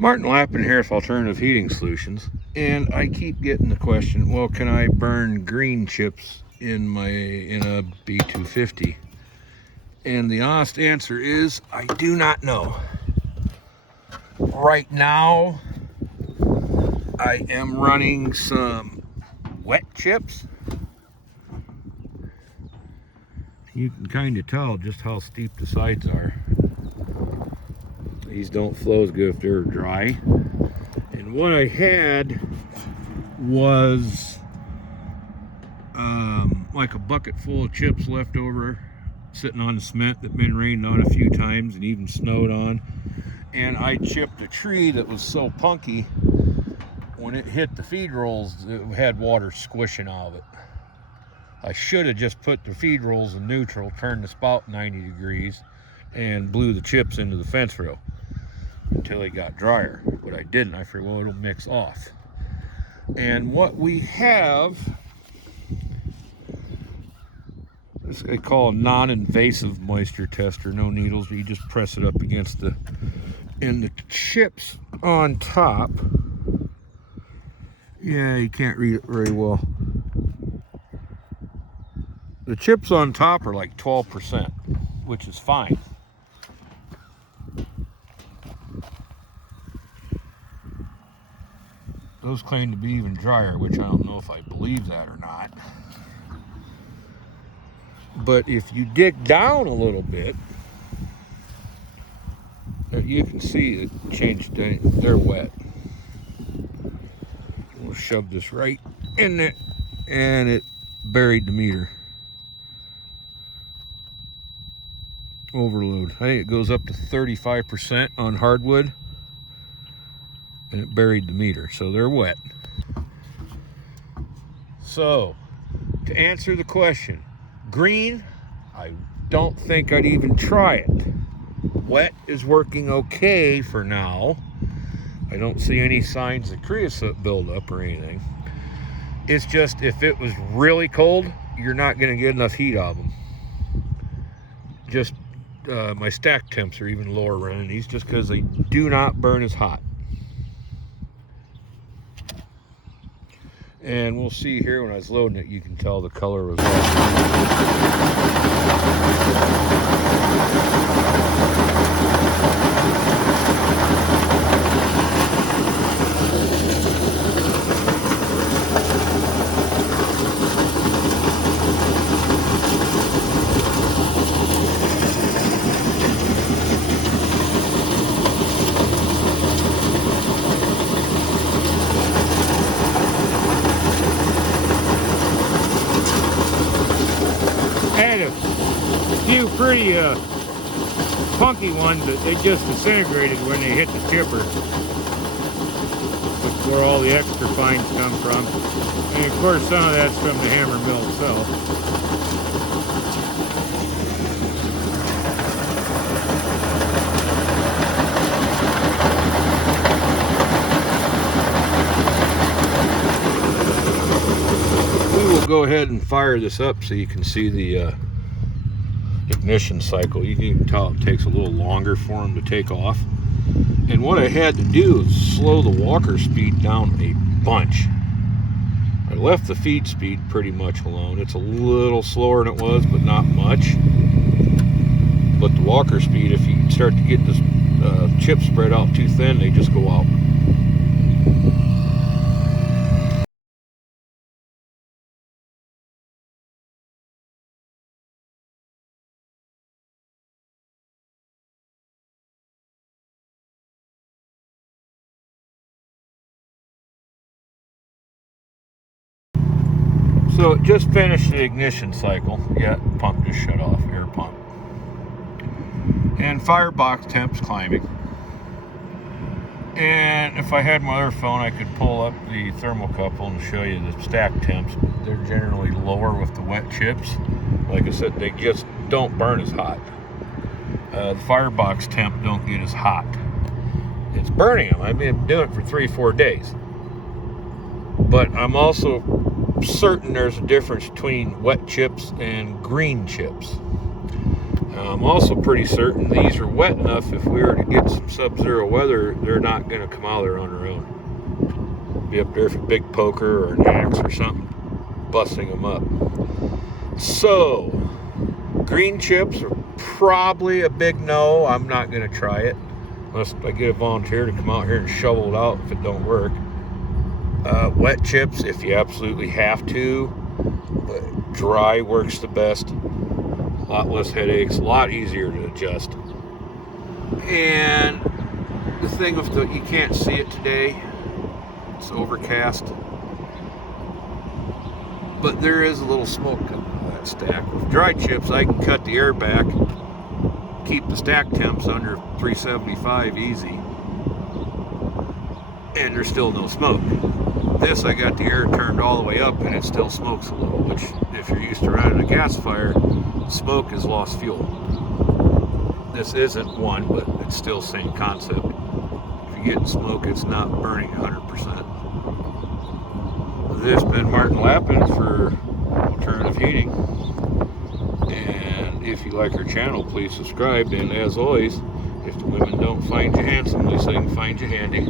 Martin Lappin here with Alternative Heating Solutions, and I keep getting the question, well, can I burn green chips in a B250? And the honest answer is, I do not know. Right now, I am running some wet chips. You can kind of tell just how steep the sides are. These don't flow as good if they're dry. And what I had was like a bucket full of chips left over, sitting on the cement that been rained on a few times and even snowed on. And I chipped a tree that was so punky, when it hit the feed rolls, it had water squishing out of it. I should have just put the feed rolls in neutral, turned the spout 90 degrees, and blew the chips into the fence row until it got drier. But I didn't. I figured, well, it'll mix off. And what we have, this I call a non-invasive moisture tester, no needles. You just press it up against the chips on top. Yeah, you can't read it very well. The chips on top are like 12%, which is fine. Those claim to be even drier, which I don't know if I believe that or not. But if you dig down a little bit, you can see it changed. They're wet. We'll shove this right in there, and it buried the meter. Overload. I think it goes up to 35% on hardwood, and it buried the meter, so they're wet. So, to answer the question, green, I don't think I'd even try it. Wet is working okay for now. I don't see any signs of creosote buildup or anything. It's just, if it was really cold, you're not going to get enough heat out of them. Just my stack temps are even lower running these just because they do not burn as hot. And we'll see here when I was loading it, you can tell the color was had a few pretty punky ones that they just disintegrated when they hit the chipper, which is where all the extra fines come from. And of course some of that's from the hammer mill itself. Go ahead and fire this up so you can see the ignition cycle. You can tell it takes a little longer for them to take off. And what I had to do is slow the walker speed down a bunch. I left the feed speed pretty much alone. It's a little slower than it was, but not much. But the walker speed, if you start to get this chip spread out too thin, they just go out. So it just finished the ignition cycle. Yeah, pump just shut off, air pump. And firebox temps climbing. And if I had my other phone, I could pull up the thermocouple and show you the stack temps. They're generally lower with the wet chips. Like I said, they just don't burn as hot. The firebox temp don't get as hot. It's burning them. I've been doing it for 3-4 days. But I'm also certain there's a difference between wet chips and green chips. I'm also pretty certain these are wet enough if we were to get some sub-zero weather, they're not going to come out of there on their own. Be up there for a big poker or an axe or something, busting them up. So, green chips are probably a big no. I'm not going to try it unless I get a volunteer to come out here and shovel it out if it don't work. Wet chips, if you absolutely have to, but dry works the best. A lot less headaches, a lot easier to adjust. And the thing with you can't see it today, it's overcast, but there is a little smoke coming out of that stack. With dry chips, I can cut the air back, keep the stack temps under 375 easy, and there's still no smoke. This, I got the air turned all the way up and it still smokes a little, which if you're used to running a gas fire, smoke is lost fuel. This isn't one, but it's still same concept. If you get smoke, it's not burning 100%. This has been Martin Lappin for Alternative Heating. And if you like our channel, please subscribe. And as always, if the women don't find you handsome, at least they can find you handy.